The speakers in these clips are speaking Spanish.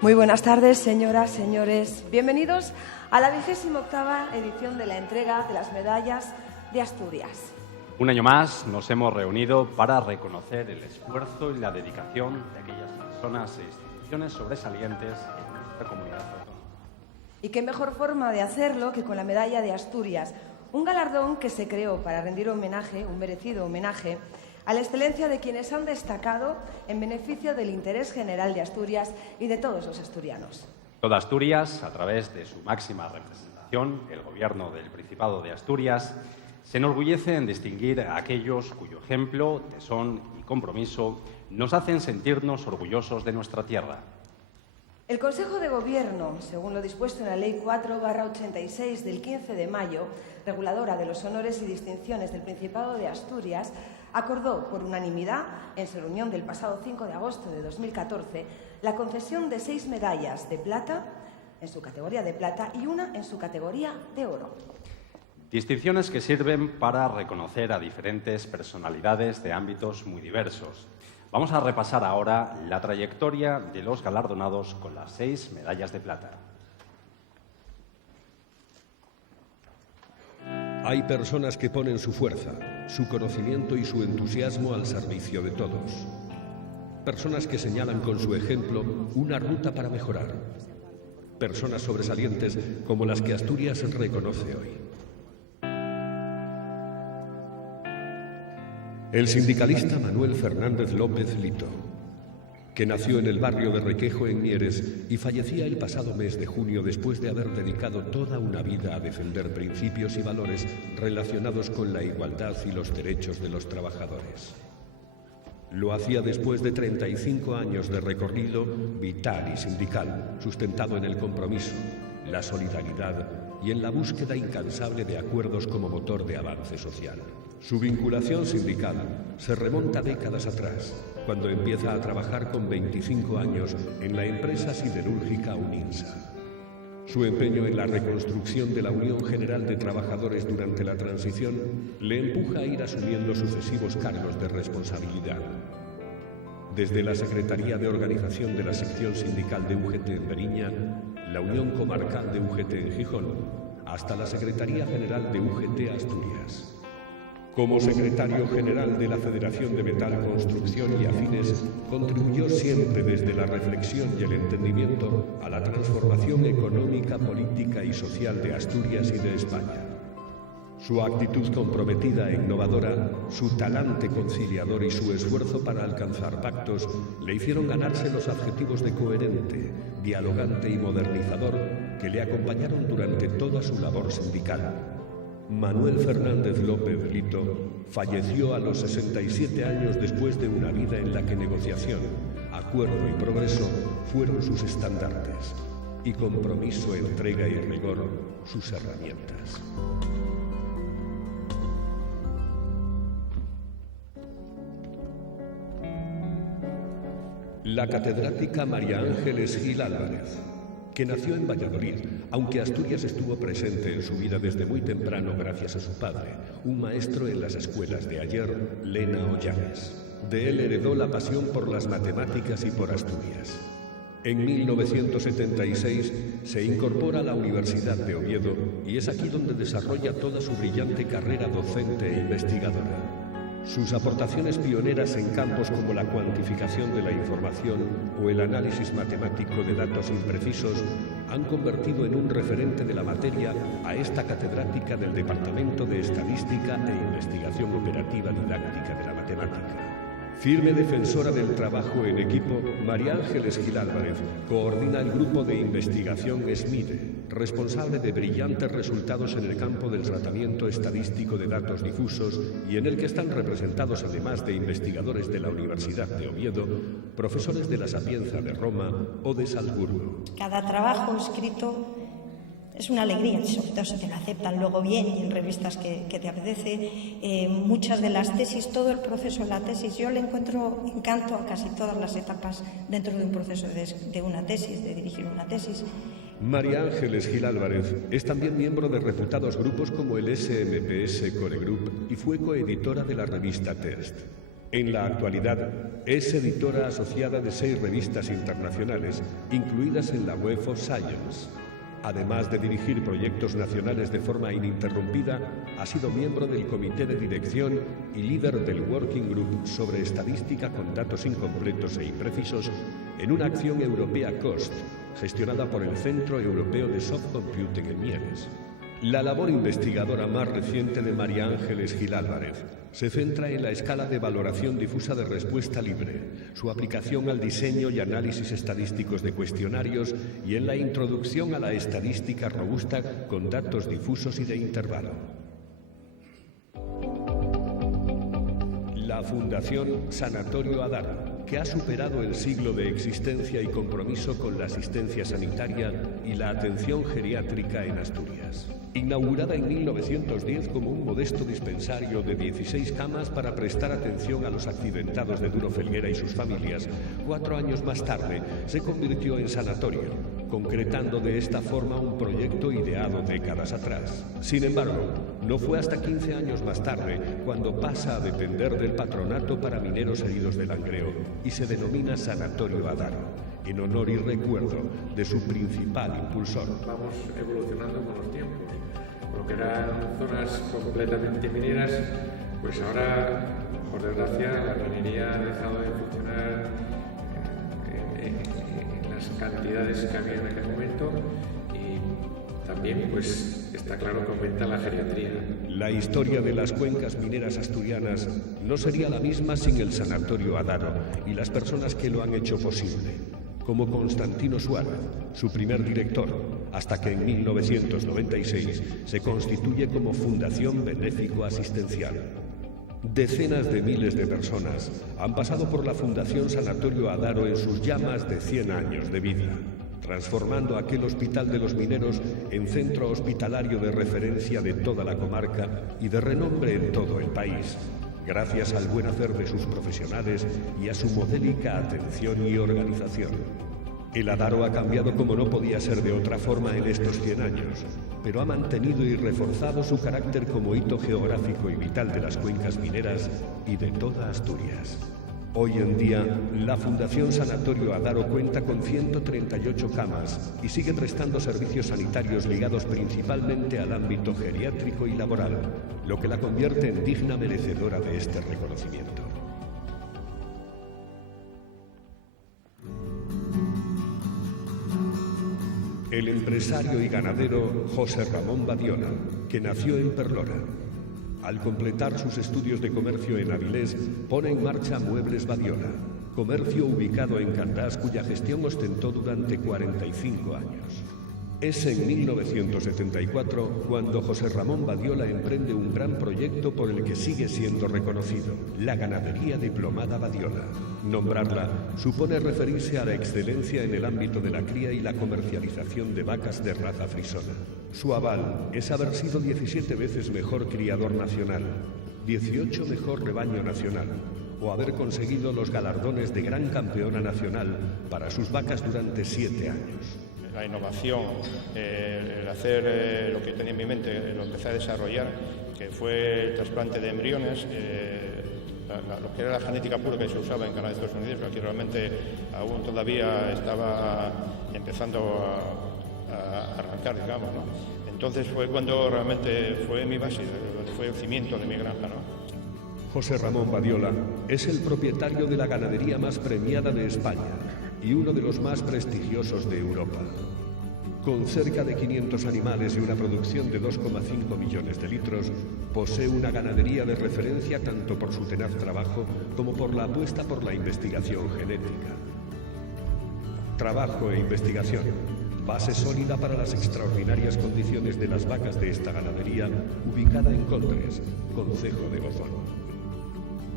Muy buenas tardes, señoras, señores. Bienvenidos a la 28ª edición de la entrega de las medallas de Asturias. Un año más nos hemos reunido para reconocer el esfuerzo y la dedicación de aquellas personas e instituciones sobresalientes en nuestra comunidad autónoma. Y qué mejor forma de hacerlo que con la medalla de Asturias, un galardón que se creó para rendir homenaje, un merecido homenaje, a la excelencia de quienes han destacado en beneficio del interés general de Asturias y de todos los asturianos. Toda Asturias, a través de su máxima representación, el Gobierno del Principado de Asturias, se enorgullece en distinguir a aquellos cuyo ejemplo, tesón y compromiso nos hacen sentirnos orgullosos de nuestra tierra. El Consejo de Gobierno, según lo dispuesto en la Ley 4/86 del 15 de mayo, reguladora de los honores y distinciones del Principado de Asturias, acordó por unanimidad, en su reunión del pasado 5 de agosto de 2014, la concesión de 6 medallas de plata en su categoría de plata y una en su categoría de oro. Distinciones que sirven para reconocer a diferentes personalidades de ámbitos muy diversos. Vamos a repasar ahora la trayectoria de los galardonados con las 6 medallas de plata. Hay personas que ponen su fuerza, su conocimiento y su entusiasmo al servicio de todos. Personas que señalan con su ejemplo una ruta para mejorar. Personas sobresalientes como las que Asturias reconoce hoy. El sindicalista Manuel Fernández López Lito, que nació en el barrio de Requejo, en Mieres, y fallecía el pasado mes de junio después de haber dedicado toda una vida a defender principios y valores relacionados con la igualdad y los derechos de los trabajadores. Lo hacía después de 35 años de recorrido vital y sindical, sustentado en el compromiso, la solidaridad y en la búsqueda incansable de acuerdos como motor de avance social. Su vinculación sindical se remonta décadas atrás, cuando empieza a trabajar con 25 años en la empresa siderúrgica Uninsa. Su empeño en la reconstrucción de la Unión General de Trabajadores durante la transición le empuja a ir asumiendo sucesivos cargos de responsabilidad. Desde la Secretaría de Organización de la Sección Sindical de UGT en Beriña, la Unión Comarcal de UGT en Gijón, hasta la Secretaría General de UGT Asturias. Como secretario general de la Federación de Metal Construcción y Afines, contribuyó siempre desde la reflexión y el entendimiento a la transformación económica, política y social de Asturias y de España. Su actitud comprometida e innovadora, su talante conciliador y su esfuerzo para alcanzar pactos le hicieron ganarse los adjetivos de coherente, dialogante y modernizador que le acompañaron durante toda su labor sindical. Manuel Fernández López Lito falleció a los 67 años después de una vida en la que negociación, acuerdo y progreso fueron sus estandartes y compromiso, entrega y rigor sus herramientas. La catedrática María Ángeles Gil Álvarez, que nació en Valladolid, aunque Asturias estuvo presente en su vida desde muy temprano gracias a su padre, un maestro en las escuelas de Ayer, Lena o Llanes. De él heredó la pasión por las matemáticas y por Asturias. En 1976 se incorpora a la Universidad de Oviedo y es aquí donde desarrolla toda su brillante carrera docente e investigadora. Sus aportaciones pioneras en campos como la cuantificación de la información o el análisis matemático de datos imprecisos han convertido en un referente de la materia a esta catedrática del Departamento de Estadística e Investigación Operativa Didáctica de la Matemática. Firme defensora del trabajo en equipo, María Ángeles Gil Álvarez coordina el grupo de investigación SMIDE, responsable de brillantes resultados en el campo del tratamiento estadístico de datos difusos y en el que están representados, además de investigadores de la Universidad de Oviedo, profesores de la Sapienza de Roma o de Salzburgo. Cada trabajo escrito es una alegría, sobre todo si te lo aceptan luego bien y en revistas que te apetece. Muchas de las tesis, todo el proceso de la tesis, yo le encuentro encanto a casi todas las etapas dentro de un proceso de una tesis, de dirigir una tesis. María Ángeles Gil Álvarez es también miembro de reputados grupos como el SMPS Core Group y fue coeditora de la revista Test. En la actualidad, es editora asociada de 6 revistas internacionales, incluidas en la Web of Science. Además de dirigir proyectos nacionales de forma ininterrumpida, ha sido miembro del comité de dirección y líder del Working Group sobre estadística con datos incompletos e imprecisos en una acción europea COST, gestionada por el Centro Europeo de Soft Computing en Mieres. La labor investigadora más reciente de María Ángeles Gil Álvarez se centra en la escala de valoración difusa de respuesta libre, su aplicación al diseño y análisis estadísticos de cuestionarios y en la introducción a la estadística robusta con datos difusos y de intervalo. La Fundación Sanatorio Adaro, que ha superado el siglo de existencia y compromiso con la asistencia sanitaria y la atención geriátrica en Asturias. Inaugurada en 1910 como un modesto dispensario de 16 camas para prestar atención a los accidentados de Duro Felguera y sus familias, 4 años más tarde se convirtió en sanatorio, concretando de esta forma un proyecto ideado décadas atrás. Sin embargo, no fue hasta 15 años más tarde cuando pasa a depender del Patronato para Mineros Heridos de Langreo y se denomina Sanatorio Adaro, en honor y recuerdo de su principal impulsor. Vamos evolucionando con los tiempos. Lo que eran zonas completamente mineras, pues ahora, por desgracia, la minería ha dejado de funcionar en las cantidades que había en aquel momento y también, pues, está claro que aumenta la geriatría. La historia de las cuencas mineras asturianas no sería la misma sin el Sanatorio Adaro y las personas que lo han hecho posible, como Constantino Suárez, su primer director, hasta que en 1996 se constituye como Fundación Benéfico-Asistencial. Decenas de miles de personas han pasado por la Fundación Sanatorio Adaro en sus ya más de 100 años de vida, transformando aquel Hospital de los Mineros en centro hospitalario de referencia de toda la comarca y de renombre en todo el país, gracias al buen hacer de sus profesionales y a su modélica atención y organización. El Adaro ha cambiado como no podía ser de otra forma en estos 100 años, pero ha mantenido y reforzado su carácter como hito geográfico y vital de las cuencas mineras y de toda Asturias. Hoy en día, la Fundación Sanatorio Adaro cuenta con 138 camas y sigue prestando servicios sanitarios ligados principalmente al ámbito geriátrico y laboral, lo que la convierte en digna merecedora de este reconocimiento. El empresario y ganadero José Ramón Badiola, que nació en Perlora. Al completar sus estudios de comercio en Avilés, pone en marcha Muebles Badiola, comercio ubicado en Candás, cuya gestión ostentó durante 45 años. Es en 1974 cuando José Ramón Badiola emprende un gran proyecto por el que sigue siendo reconocido, la ganadería diplomada Badiola. Nombrarla supone referirse a la excelencia en el ámbito de la cría y la comercialización de vacas de raza frisona. Su aval es haber sido 17 veces mejor criador nacional, 18 mejor rebaño nacional, o haber conseguido los galardones de gran campeona nacional para sus vacas durante 7 años. La innovación, el hacer lo que tenía en mi mente, lo empecé a desarrollar, que fue el trasplante de embriones, lo que era la genética pura que se usaba en Canadá y Estados Unidos, aquí realmente aún todavía estaba empezando a arrancar, digamos, ¿no? Entonces fue cuando realmente fue mi base, fue el cimiento de mi granja, ¿no? José Ramón Badiola es el propietario de la ganadería más premiada de España y uno de los más prestigiosos de Europa. Con cerca de 500 animales y una producción de 2,5 millones de litros, posee una ganadería de referencia tanto por su tenaz trabajo como por la apuesta por la investigación genética. Trabajo e investigación, base sólida para las extraordinarias condiciones de las vacas de esta ganadería, ubicada en Condres, concejo de Gozón.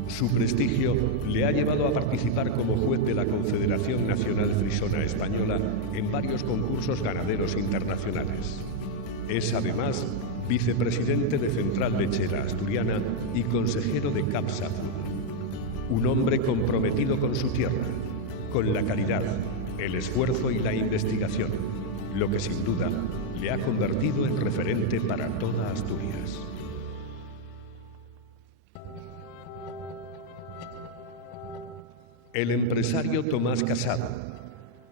Su prestigio le ha llevado a participar como juez de la Confederación Nacional Frisona Española en varios concursos ganaderos internacionales. Es además vicepresidente de Central Lechera Asturiana y consejero de CAPSA Food. Un hombre comprometido con su tierra, con la calidad, el esfuerzo y la investigación, lo que sin duda le ha convertido en referente para toda Asturias. El empresario Tomás Casado,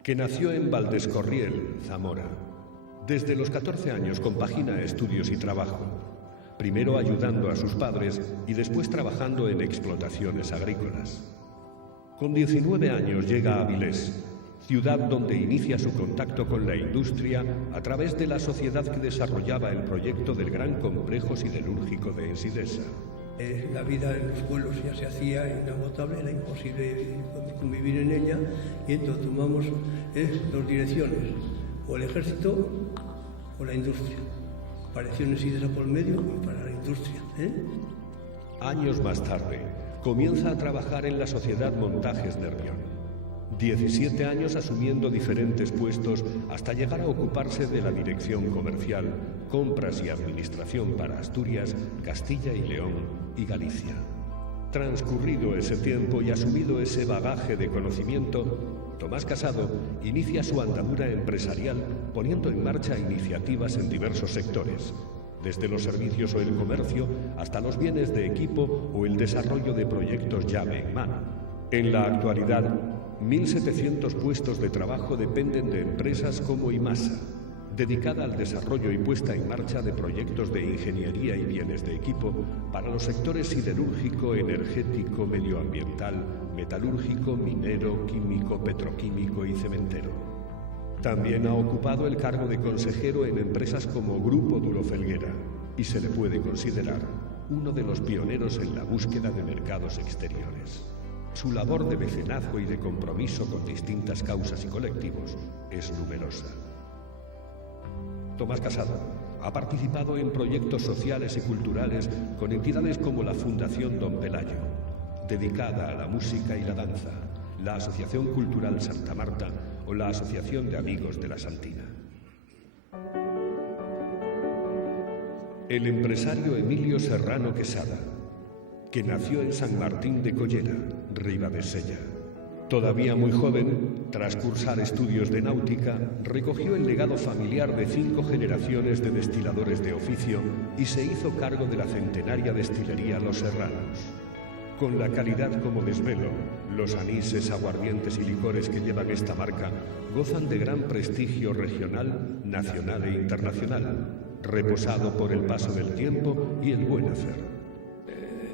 que nació en Valdescorriel, Zamora. Desde los 14 años compagina estudios y trabajo, primero ayudando a sus padres y después trabajando en explotaciones agrícolas. Con 19 años llega a Avilés, ciudad donde inicia su contacto con la industria a través de la sociedad que desarrollaba el proyecto del gran complejo siderúrgico de Ensidesa. La vida en los pueblos ya se hacía inagotable, era imposible convivir en ella, y entonces tomamos dos direcciones, o el ejército o la industria. Apareció Ensidesa por medio para la industria. Años más tarde, comienza a trabajar en la sociedad Montajes Nervión. 17 años asumiendo diferentes puestos hasta llegar a ocuparse de la dirección comercial, compras y administración para Asturias, Castilla y León y Galicia. Transcurrido ese tiempo y asumido ese bagaje de conocimiento, Tomás Casado inicia su andadura empresarial poniendo en marcha iniciativas en diversos sectores, desde los servicios o el comercio hasta los bienes de equipo o el desarrollo de proyectos llave en mano. En la actualidad, 1.700 puestos de trabajo dependen de empresas como Imasa, dedicada al desarrollo y puesta en marcha de proyectos de ingeniería y bienes de equipo para los sectores siderúrgico, energético, medioambiental, metalúrgico, minero, químico, petroquímico y cementero. También ha ocupado el cargo de consejero en empresas como Grupo Duro Felguera y se le puede considerar uno de los pioneros en la búsqueda de mercados exteriores. Su labor de mecenazgo y de compromiso con distintas causas y colectivos es numerosa. Tomás Casado ha participado en proyectos sociales y culturales con entidades como la Fundación Don Pelayo, dedicada a la música y la danza, la Asociación Cultural Santa Marta o la Asociación de Amigos de la Santina. El empresario Emilio Serrano Quesada, que nació en San Martín de Collera, Ribadesella. Todavía muy joven, tras cursar estudios de náutica, recogió el legado familiar de 5 generaciones de destiladores de oficio y se hizo cargo de la centenaria destilería Los Serranos. Con la calidad como desvelo, los anises, aguardientes y licores que llevan esta marca gozan de gran prestigio regional, nacional e internacional, reposado por el paso del tiempo y el buen hacer.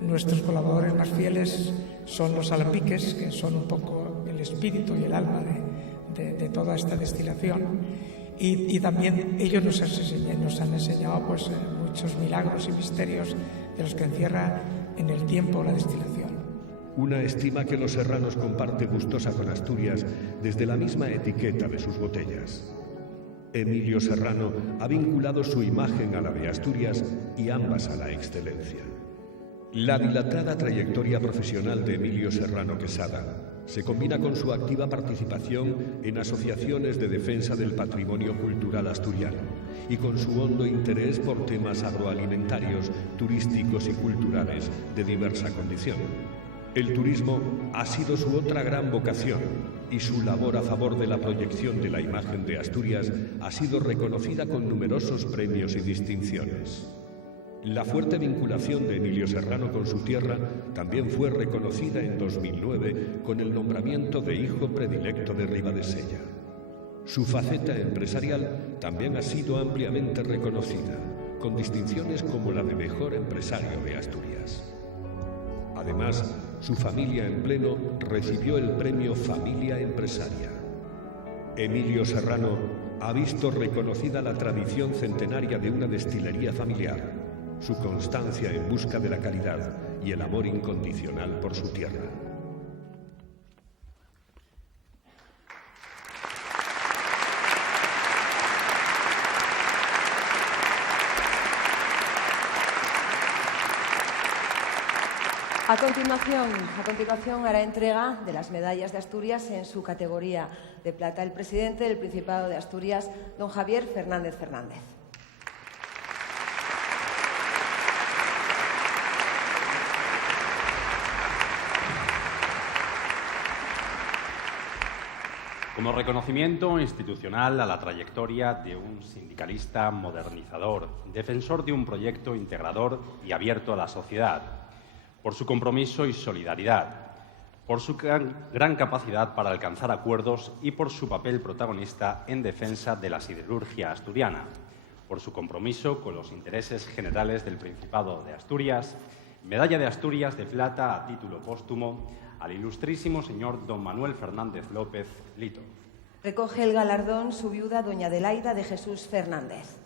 Nuestros colaboradores más fieles son los alambiques, que son un poco el espíritu y el alma de toda esta destilación. Y también ellos nos han enseñado pues, muchos milagros y misterios de los que encierra en el tiempo la destilación. Una estima que Los Serranos comparte gustosa con Asturias desde la misma etiqueta de sus botellas. Emilio Serrano ha vinculado su imagen a la de Asturias y ambas a la excelencia. La dilatada trayectoria profesional de Emilio Serrano Quesada se combina con su activa participación en asociaciones de defensa del patrimonio cultural asturiano y con su hondo interés por temas agroalimentarios, turísticos y culturales de diversa condición. El turismo ha sido su otra gran vocación y su labor a favor de la proyección de la imagen de Asturias ha sido reconocida con numerosos premios y distinciones. La fuerte vinculación de Emilio Serrano con su tierra también fue reconocida en 2009 con el nombramiento de hijo predilecto de Ribadesella. Su faceta empresarial también ha sido ampliamente reconocida, con distinciones como la de mejor empresario de Asturias. Además, su familia en pleno recibió el premio Familia Empresaria. Emilio Serrano ha visto reconocida la tradición centenaria de una destilería familiar, su constancia en busca de la calidad y el amor incondicional por su tierra. A continuación hará entrega de las medallas de Asturias en su categoría de plata el presidente del Principado de Asturias, don Javier Fernández Fernández. Como reconocimiento institucional a la trayectoria de un sindicalista modernizador, defensor de un proyecto integrador y abierto a la sociedad, por su compromiso y solidaridad, por su gran capacidad para alcanzar acuerdos y por su papel protagonista en defensa de la siderurgia asturiana, por su compromiso con los intereses generales del Principado de Asturias, Medalla de Asturias de Plata a título póstumo al ilustrísimo señor don Manuel Fernández López Lito. Recoge el galardón su viuda doña Adelaida de Jesús Fernández.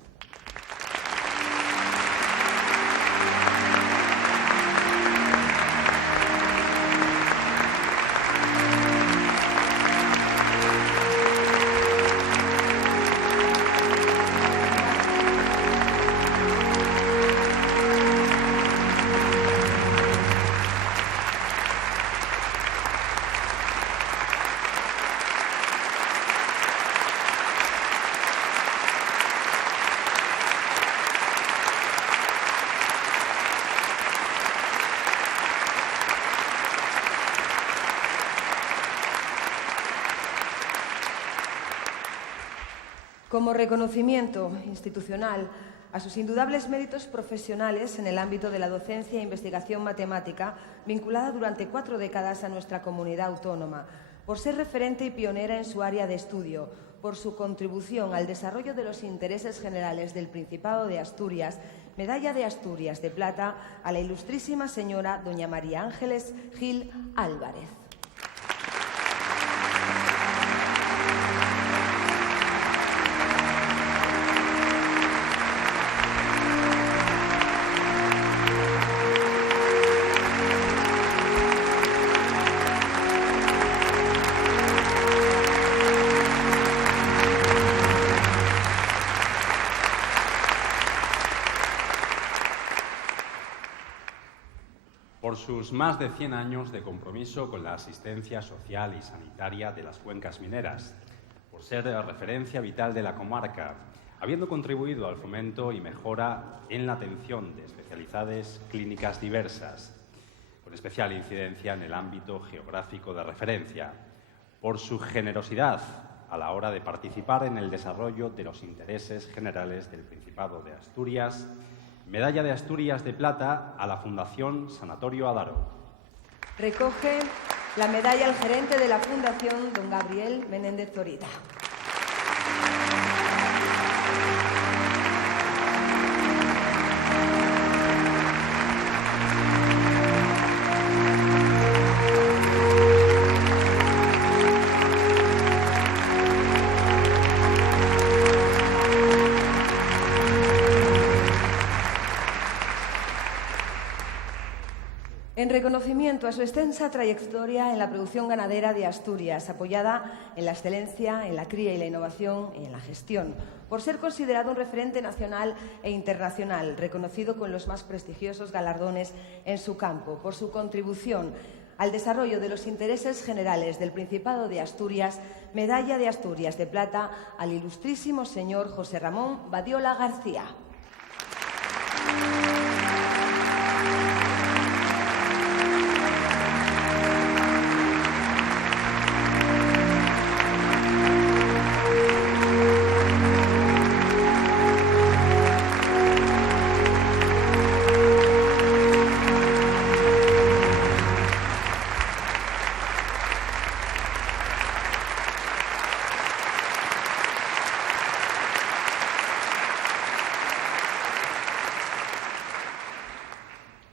Como reconocimiento institucional a sus indudables méritos profesionales en el ámbito de la docencia e investigación matemática, vinculada durante 4 décadas a nuestra comunidad autónoma, por ser referente y pionera en su área de estudio, por su contribución al desarrollo de los intereses generales del Principado de Asturias, Medalla de Asturias de Plata a la ilustrísima señora doña María Ángeles Gil Álvarez. Por sus más de 100 años de compromiso con la asistencia social y sanitaria de las cuencas mineras, por ser referencia vital de la comarca, habiendo contribuido al fomento y mejora en la atención de especialidades clínicas diversas, con especial incidencia en el ámbito geográfico de referencia, por su generosidad a la hora de participar en el desarrollo de los intereses generales del Principado de Asturias, Medalla de Asturias de Plata a la Fundación Sanatorio Adaro. Recoge la medalla al gerente de la Fundación, don Gabriel Menéndez Zorita. En reconocimiento a su extensa trayectoria en la producción ganadera de Asturias, apoyada en la excelencia, en la cría y la innovación y en la gestión, por ser considerado un referente nacional e internacional, reconocido con los más prestigiosos galardones en su campo, por su contribución al desarrollo de los intereses generales del Principado de Asturias, Medalla de Asturias de Plata al ilustrísimo señor José Ramón Badiola García.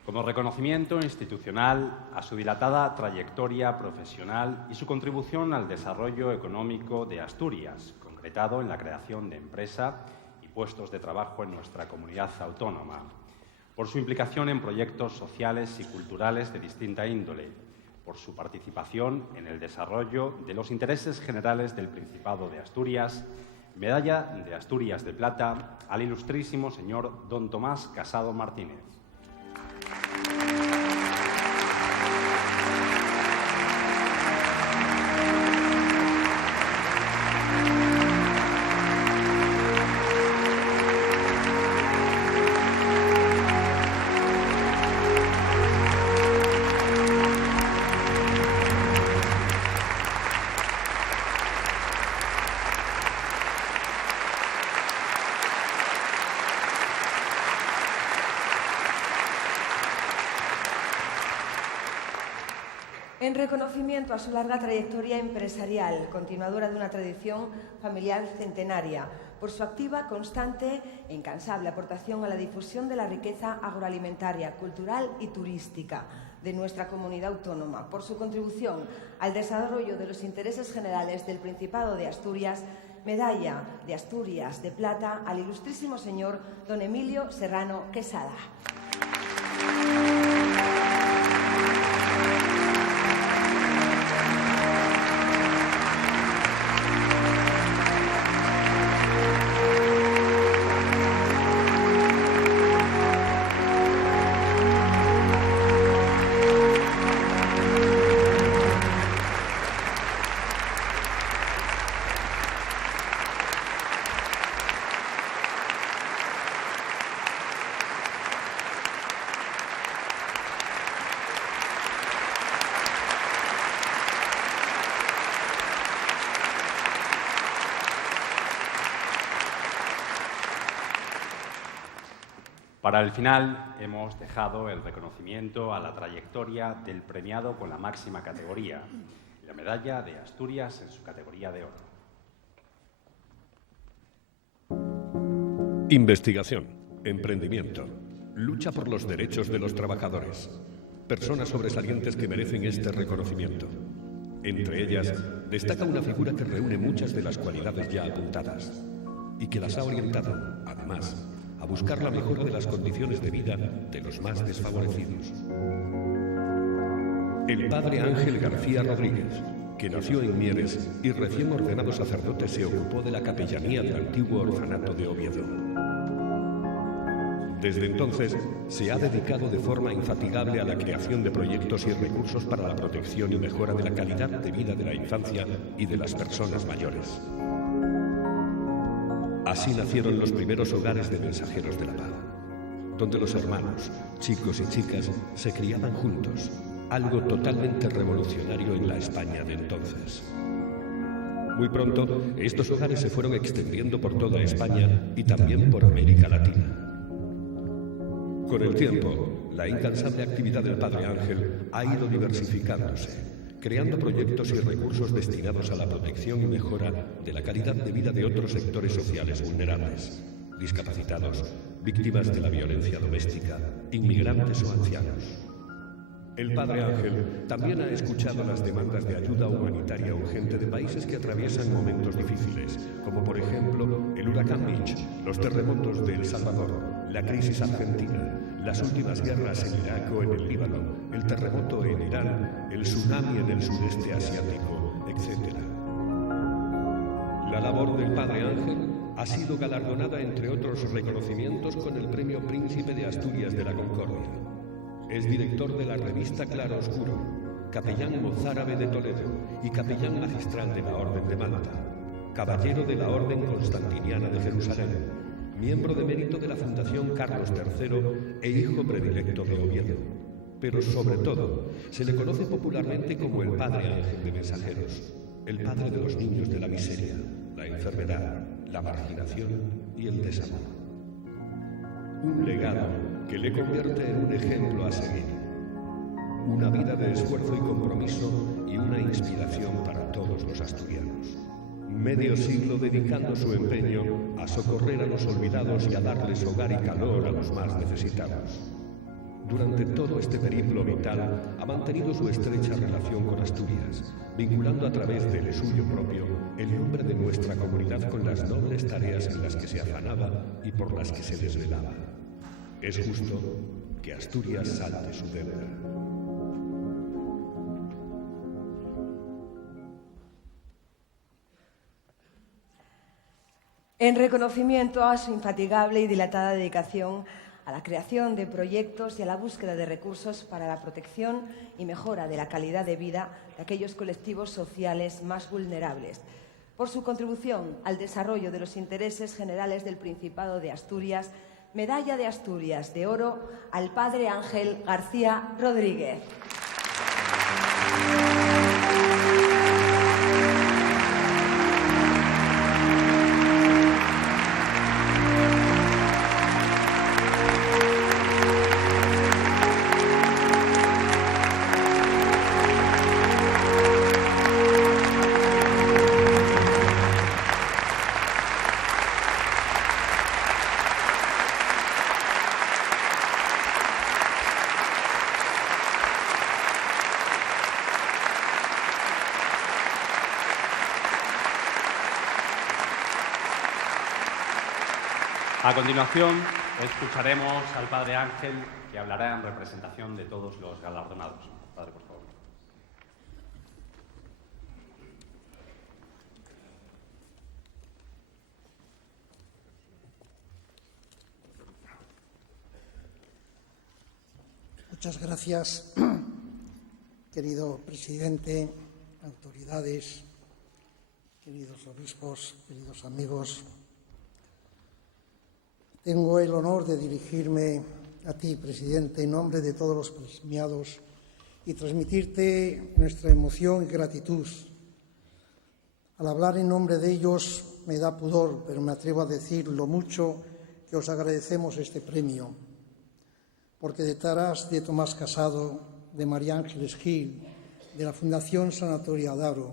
Como reconocimiento institucional a su dilatada trayectoria profesional y su contribución al desarrollo económico de Asturias, concretado en la creación de empresa y puestos de trabajo en nuestra comunidad autónoma, por su implicación en proyectos sociales y culturales de distinta índole, por su participación en el desarrollo de los intereses generales del Principado de Asturias, Medalla de Asturias de Plata al ilustrísimo señor don Tomás Casado Martínez. En reconocimiento a su larga trayectoria empresarial, continuadora de una tradición familiar centenaria, por su activa, constante e incansable aportación a la difusión de la riqueza agroalimentaria, cultural y turística de nuestra comunidad autónoma, por su contribución al desarrollo de los intereses generales del Principado de Asturias, Medalla de Asturias de Plata al ilustrísimo señor don Emilio Serrano Quesada. Para el final hemos dejado el reconocimiento a la trayectoria del premiado con la máxima categoría, la Medalla de Asturias en su categoría de oro. Investigación, emprendimiento, lucha por los derechos de los trabajadores. Personas sobresalientes que merecen este reconocimiento. Entre ellas, destaca una figura que reúne muchas de las cualidades ya apuntadas y que las ha orientado, además, a buscar la mejora de las condiciones de vida de los más desfavorecidos. El padre Ángel García Rodríguez, que nació en Mieres y recién ordenado sacerdote se ocupó de la capellanía del antiguo orfanato de Oviedo. Desde entonces se ha dedicado de forma infatigable a la creación de proyectos y recursos para la protección y mejora de la calidad de vida de la infancia y de las personas mayores. Así nacieron los primeros hogares de mensajeros de la paz, donde los hermanos, chicos y chicas, se criaban juntos, algo totalmente revolucionario en la España de entonces. Muy pronto, estos hogares se fueron extendiendo por toda España y también por América Latina. Con el tiempo, la incansable actividad del Padre Ángel ha ido diversificándose, creando proyectos y recursos destinados a la protección y mejora de la calidad de vida de otros sectores sociales vulnerables, discapacitados, víctimas de la violencia doméstica, inmigrantes o ancianos. El Padre Ángel también ha escuchado las demandas de ayuda humanitaria urgente de países que atraviesan momentos difíciles, como por ejemplo el huracán Mitch, los terremotos de El Salvador, la crisis argentina, las últimas guerras en Irak o en el Líbano, el terremoto en Irán, el tsunami en el sudeste asiático, etc. La labor del Padre Ángel ha sido galardonada, entre otros reconocimientos, con el Premio Príncipe de Asturias de la Concordia. Es director de la revista Claro Oscuro, capellán mozárabe de Toledo y capellán magistral de la Orden de Malta, caballero de la Orden Constantiniana de Jerusalén, miembro de mérito de la Fundación Carlos III e hijo predilecto de Oviedo. Pero sobre todo, se le conoce popularmente como el Padre Ángel de Mensajeros, el padre de los niños de la miseria, la enfermedad, la marginación y el desamor. Un legado que le convierte en un ejemplo a seguir. Una vida de esfuerzo y compromiso y una inspiración para todos los asturianos. Medio siglo dedicando su empeño a socorrer a los olvidados y a darles hogar y calor a los más necesitados. Durante todo este periplo vital ha mantenido su estrecha relación con Asturias, vinculando a través del suyo propio el nombre de nuestra comunidad con las nobles tareas en las que se afanaba y por las que se desvelaba. Es justo que Asturias salte su deuda. En reconocimiento a su infatigable y dilatada dedicación a la creación de proyectos y a la búsqueda de recursos para la protección y mejora de la calidad de vida de aquellos colectivos sociales más vulnerables, por su contribución al desarrollo de los intereses generales del Principado de Asturias, Medalla de Asturias de Oro al Padre Ángel García Rodríguez. A continuación, escucharemos al Padre Ángel, que hablará en representación de todos los galardonados. Padre, por favor. Muchas gracias, querido presidente, autoridades, queridos obispos, queridos amigos. Tengo el honor de dirigirme a ti, presidente, en nombre de todos los premiados y transmitirte nuestra emoción y gratitud. Al hablar en nombre de ellos me da pudor, pero me atrevo a decir lo mucho que os agradecemos este premio, porque detrás de Tomás Casado, de María Ángeles Gil, de la Fundación Sanatorio Adaro,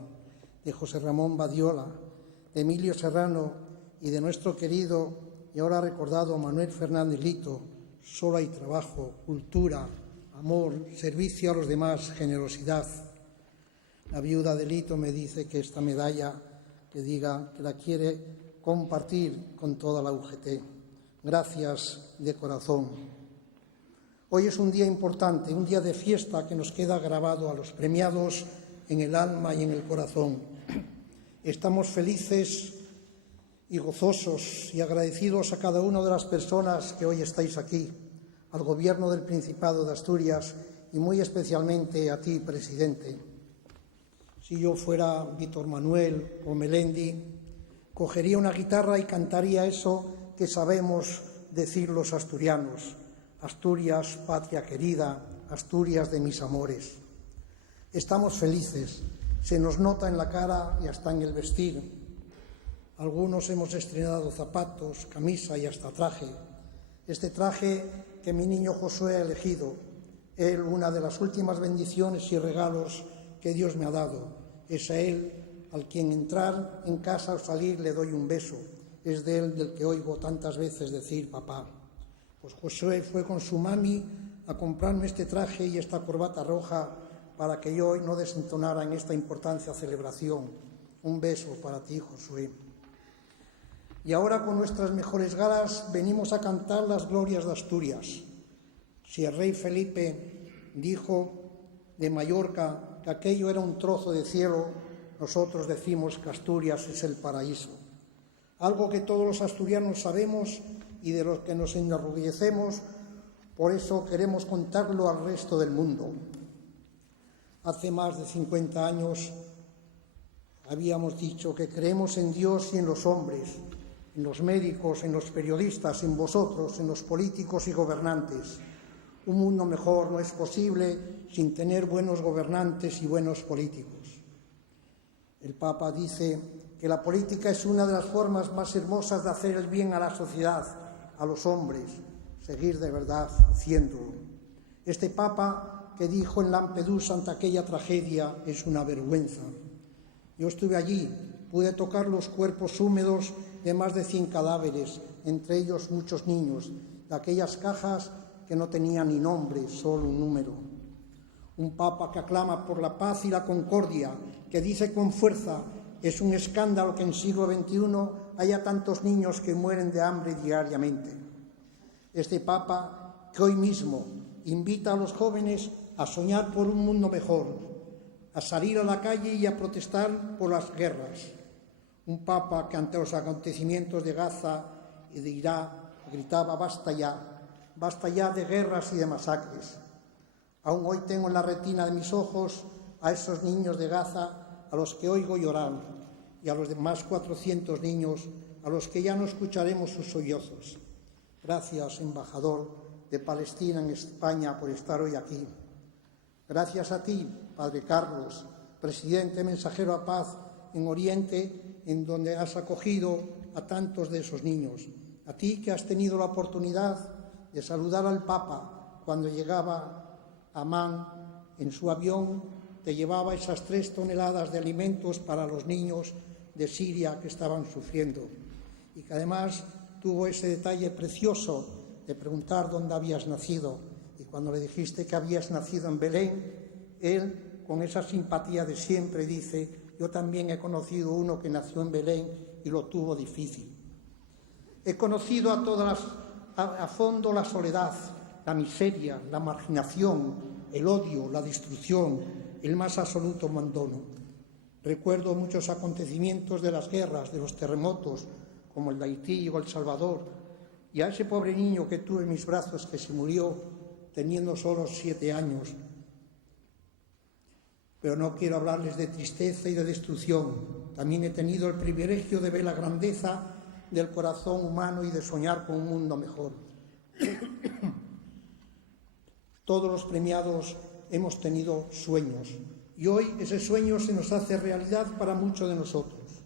de José Ramón Badiola, de Emilio Serrano y de nuestro querido y ahora recordado Manuel Fernández Lito, solo hay trabajo, cultura, amor, servicio a los demás, generosidad. La viuda de Lito me dice que esta medalla, que diga que la quiere compartir con toda la UGT. Gracias de corazón. Hoy es un día importante, un día de fiesta que nos queda grabado a los premiados en el alma y en el corazón. Estamos felices y gozosos y agradecidos a cada una de las personas que hoy estáis aquí, al Gobierno del Principado de Asturias y muy especialmente a ti, presidente. Si yo fuera Víctor Manuel o Melendi, cogería una guitarra y cantaría eso que sabemos decir los asturianos: Asturias, patria querida, Asturias de mis amores. Estamos felices, se nos nota en la cara y hasta en el vestir. Algunos hemos estrenado zapatos, camisa y hasta traje. Este traje que mi niño Josué ha elegido, él, una de las últimas bendiciones y regalos que Dios me ha dado. Es a él al quien entrar en casa o salir le doy un beso. Es de él del que oigo tantas veces decir papá. Pues Josué fue con su mami a comprarme este traje y esta corbata roja para que yo hoy no desentonara en esta importante celebración. Un beso para ti, Josué. Y ahora, con nuestras mejores galas, venimos a cantar las glorias de Asturias. Si el rey Felipe dijo de Mallorca que aquello era un trozo de cielo, nosotros decimos que Asturias es el paraíso. Algo que todos los asturianos sabemos y de los que nos enorgullecemos, por eso queremos contarlo al resto del mundo. Hace más de 50 años habíamos dicho que creemos en Dios y en los hombres, en los médicos, en los periodistas, en vosotros, en los políticos y gobernantes. Un mundo mejor no es posible sin tener buenos gobernantes y buenos políticos. El Papa dice que la política es una de las formas más hermosas de hacer el bien a la sociedad, a los hombres, seguir de verdad haciéndolo. Este Papa que dijo en Lampedusa ante aquella tragedia es una vergüenza. Yo estuve allí, pude tocar los cuerpos húmedos de más de 100 cadáveres, entre ellos muchos niños, de aquellas cajas que no tenían ni nombre, solo un número. Un Papa que aclama por la paz y la concordia, que dice con fuerza: es un escándalo que en siglo XXI haya tantos niños que mueren de hambre diariamente. Este Papa que hoy mismo invita a los jóvenes a soñar por un mundo mejor, a salir a la calle y a protestar por las guerras. Un Papa que ante los acontecimientos de Gaza y de Irak gritaba: basta ya de guerras y de masacres. Aún hoy tengo en la retina de mis ojos a esos niños de Gaza a los que oigo llorar y a los demás 400 niños a los que ya no escucharemos sus sollozos. Gracias, embajador de Palestina en España, por estar hoy aquí. Gracias a ti, Padre Carlos, presidente mensajero a paz en Oriente, en donde has acogido a tantos de esos niños. A ti que has tenido la oportunidad de saludar al Papa cuando llegaba a Amán en su avión, te llevaba esas 3 toneladas de alimentos para los niños de Siria que estaban sufriendo. Y que además tuvo ese detalle precioso de preguntar dónde habías nacido. Y cuando le dijiste que habías nacido en Belén, él, con esa simpatía de siempre, dice: yo también he conocido uno que nació en Belén y lo tuvo difícil. He conocido a fondo la soledad, la miseria, la marginación, el odio, la destrucción, el más absoluto abandono. Recuerdo muchos acontecimientos de las guerras, de los terremotos, como el de Haití o El Salvador, y a ese pobre niño que tuve en mis brazos que se murió teniendo solo 7 años. Pero no quiero hablarles de tristeza y de destrucción. También he tenido el privilegio de ver la grandeza del corazón humano y de soñar con un mundo mejor. Todos los premiados hemos tenido sueños y hoy ese sueño se nos hace realidad para muchos de nosotros.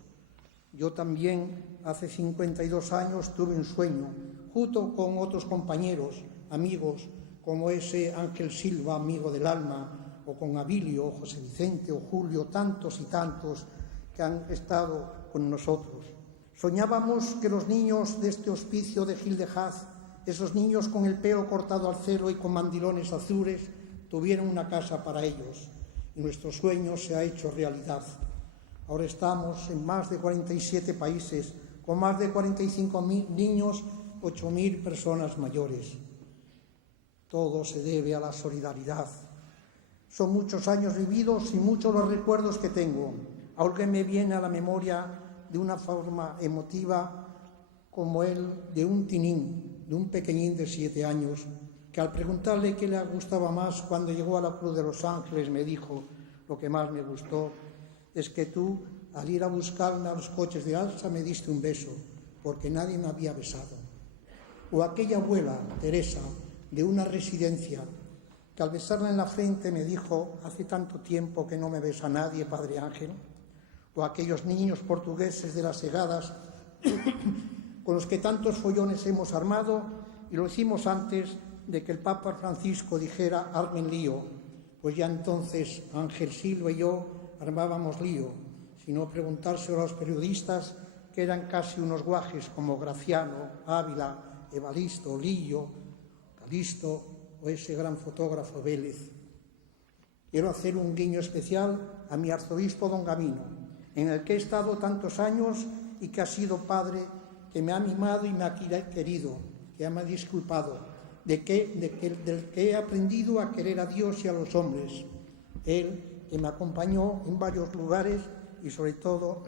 Yo también hace 52 años tuve un sueño junto con otros compañeros, amigos, como ese Ángel Silva, amigo del alma, o con Abilio, o José Vicente, o Julio, tantos y tantos que han estado con nosotros. Soñábamos que los niños de este hospicio de Gil de Haz, esos niños con el pelo cortado al cero y con mandilones azules, tuvieran una casa para ellos. Y nuestro sueño se ha hecho realidad. Ahora estamos en más de 47 países, con más de 45.000 niños, 8.000 personas mayores. Todo se debe a la solidaridad. Son muchos años vividos y muchos los recuerdos que tengo. Ahora me viene a la memoria de una forma emotiva como el de un tinín, de un pequeñín de 7 años, que al preguntarle qué le gustaba más cuando llegó a la Cruz de los Ángeles me dijo: lo que más me gustó es que tú, al ir a buscarme a los coches de Alsa, me diste un beso, porque nadie me había besado. O aquella abuela, Teresa, de una residencia, que al besarla en la frente me dijo: hace tanto tiempo que no me besa nadie, Padre Ángel. O aquellos niños portugueses de las Segadas con los que tantos follones hemos armado, y lo hicimos antes de que el Papa Francisco dijera armen lío, pues ya entonces Ángel Silva y yo armábamos lío, sino preguntárselo a los periodistas, que eran casi unos guajes como Graciano, Ávila, Evaristo, Lillo, Calisto o ese gran fotógrafo Vélez. Quiero hacer un guiño especial a mi arzobispo don Gavino, en el que he estado tantos años y que ha sido padre, que me ha mimado y me ha querido, que me ha disculpado, del que he aprendido a querer a Dios y a los hombres. Él, que me acompañó en varios lugares y sobre todo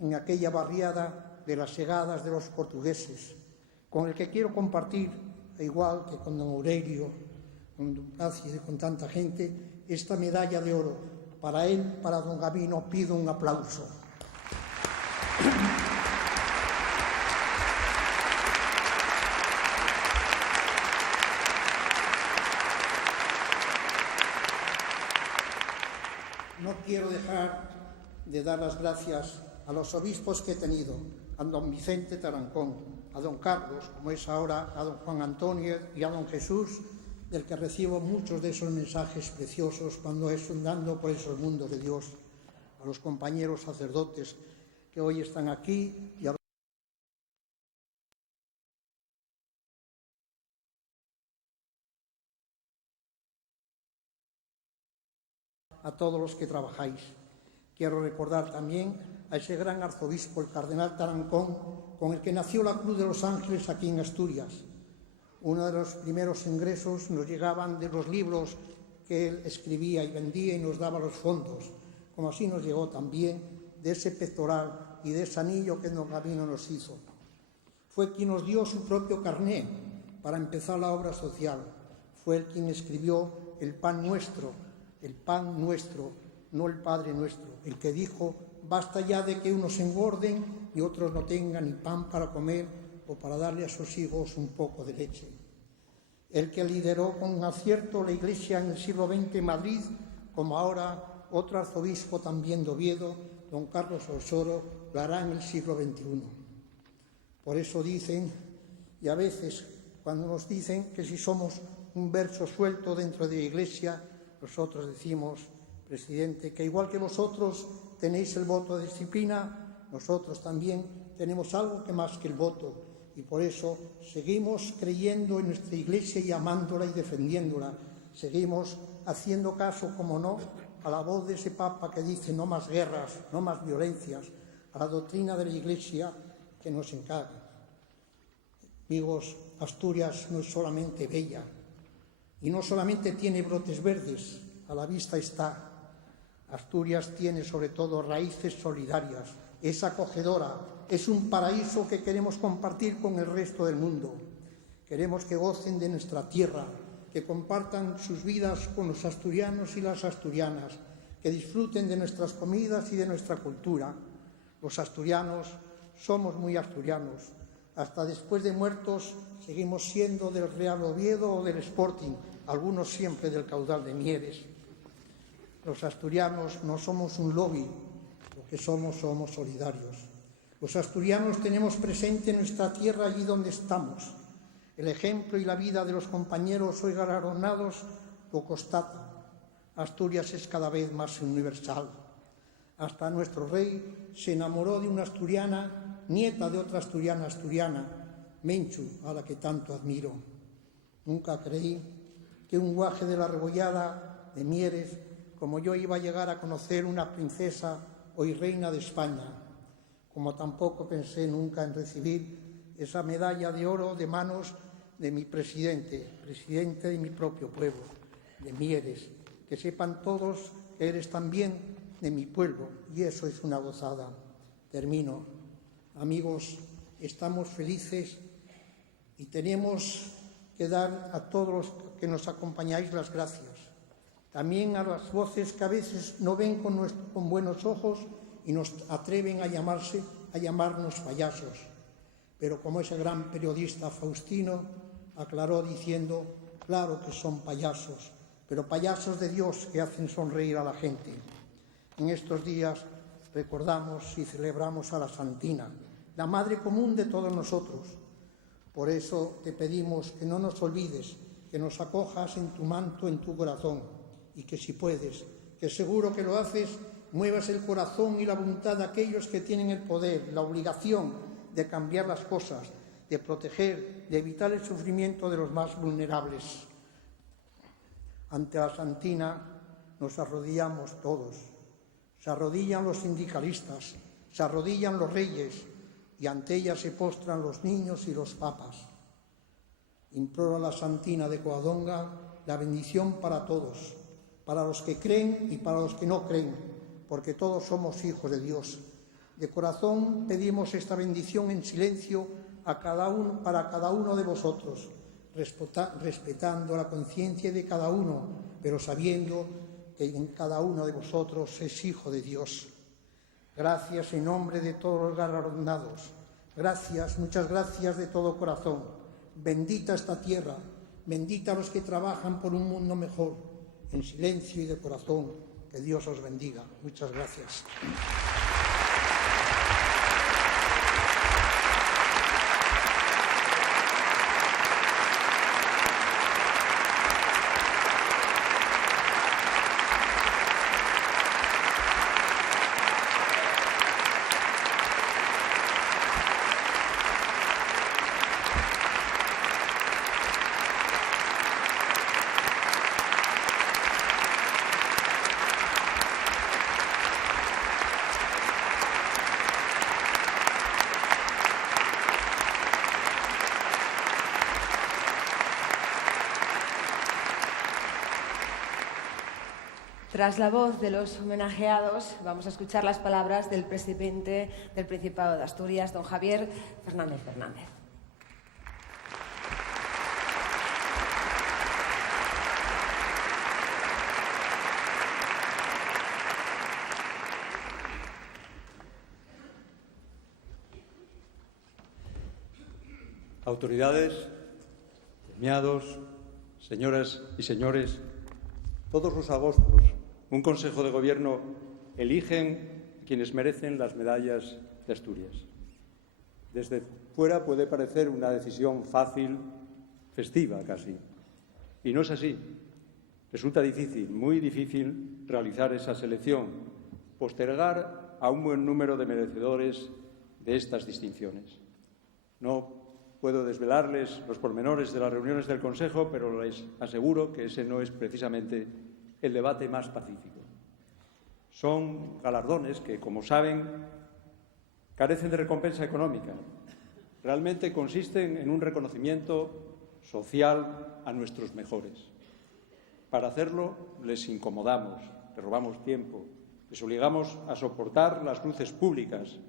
en aquella barriada de las Segadas de los portugueses, con el que quiero compartir, igual que con don Aurelio, con don Plácido y con tanta gente, esta medalla de oro. Para él, para don Gavino, pido un aplauso. No quiero dejar de dar las gracias a los obispos que he tenido, a don Vicente Tarancón, a don Carlos, como es ahora, a don Juan Antonio y a don Jesús, del que recibo muchos de esos mensajes preciosos cuando es andando por esos mundos de Dios, a los compañeros sacerdotes que hoy están aquí y a todos los que trabajáis. Quiero recordar también a ese gran arzobispo, el cardenal Tarancón, con el que nació la Cruz de los Ángeles aquí en Asturias. Uno de los primeros ingresos nos llegaban de los libros que él escribía y vendía y nos daba los fondos, como así nos llegó también de ese pectoral y de ese anillo que don Gavino nos hizo. Fue quien nos dio su propio carné para empezar la obra social. Fue él quien escribió el pan nuestro, no el Padre nuestro, el que dijo: basta ya de que unos engorden y otros no tengan ni pan para comer o para darle a sus hijos un poco de leche. El que lideró con acierto la Iglesia en el siglo XX en Madrid, como ahora otro arzobispo también de Oviedo, don Carlos Osoro, lo hará en el siglo XXI. Por eso dicen, y a veces cuando nos dicen que si somos un verso suelto dentro de la Iglesia, nosotros decimos, presidente, que igual que vosotros tenéis el voto de disciplina, nosotros también tenemos algo que más que el voto, y por eso seguimos creyendo en nuestra Iglesia y amándola y defendiéndola. Seguimos haciendo caso, como no, a la voz de ese Papa que dice no más guerras, no más violencias, a la doctrina de la Iglesia que nos encarga. Amigos, Asturias no es solamente bella y no solamente tiene brotes verdes, a la vista está. Asturias tiene sobre todo raíces solidarias, es acogedora, es un paraíso que queremos compartir con el resto del mundo. Queremos que gocen de nuestra tierra, que compartan sus vidas con los asturianos y las asturianas, que disfruten de nuestras comidas y de nuestra cultura. Los asturianos somos muy asturianos. Hasta después de muertos seguimos siendo del Real Oviedo o del Sporting, algunos siempre del Caudal de Mieres. Los asturianos no somos un lobby, lo que somos solidarios. Los asturianos tenemos presente nuestra tierra allí donde estamos. El ejemplo y la vida de los compañeros hoy galardonados lo constatan. Asturias es cada vez más universal. Hasta nuestro rey se enamoró de una asturiana, nieta de otra asturiana, Menchu, a la que tanto admiro. Nunca creí que un guaje de la Rebollada de Mieres como yo iba a llegar a conocer una princesa hoy reina de España, como tampoco pensé nunca en recibir esa medalla de oro de manos de mi presidente de mi propio pueblo, de Mieres. Que sepan todos que eres también de mi pueblo, y eso es una gozada. Termino. Amigos, estamos felices y tenemos que dar a todos los que nos acompañáis las gracias. También a las voces que a veces no ven con buenos ojos y nos atreven a llamarnos payasos. Pero como ese gran periodista Faustino aclaró diciendo, claro que son payasos, pero payasos de Dios que hacen sonreír a la gente. En estos días recordamos y celebramos a la Santina, la madre común de todos nosotros. Por eso te pedimos que no nos olvides, que nos acojas en tu manto, en tu corazón, y que si puedes, que seguro que lo haces, muevas el corazón y la voluntad de aquellos que tienen el poder, la obligación de cambiar las cosas, de proteger, de evitar el sufrimiento de los más vulnerables. Ante la Santina nos arrodillamos todos. Se arrodillan los sindicalistas, se arrodillan los reyes y ante ella se postran los niños y los papas. Imploro a la Santina de Covadonga la bendición para todos, para los que creen y para los que no creen, porque todos somos hijos de Dios. De corazón pedimos esta bendición en silencio para cada uno de vosotros, respetando la conciencia de cada uno, pero sabiendo que en cada uno de vosotros es hijo de Dios. Gracias en nombre de todos los galardonados. Gracias, muchas gracias de todo corazón. Bendita esta tierra, bendita los que trabajan por un mundo mejor, en silencio y de corazón. Que Dios os bendiga. Muchas gracias. Tras la voz de los homenajeados, vamos a escuchar las palabras del presidente del Principado de Asturias, don Javier Fernández Fernández. Autoridades, premiados, señoras y señores, todos los agostos un Consejo de Gobierno eligen quienes merecen las medallas de Asturias. Desde fuera puede parecer una decisión fácil, festiva casi, y no es así. Resulta difícil, muy difícil, realizar esa selección, postergar a un buen número de merecedores de estas distinciones. No puedo desvelarles los pormenores de las reuniones del Consejo, pero les aseguro que ese no es precisamente el debate más pacífico. Son galardones que, como saben, carecen de recompensa económica. realmente consisten en un reconocimiento social a nuestros mejores. Para hacerlo les incomodamos, les robamos tiempo, les obligamos a soportar las luces públicas,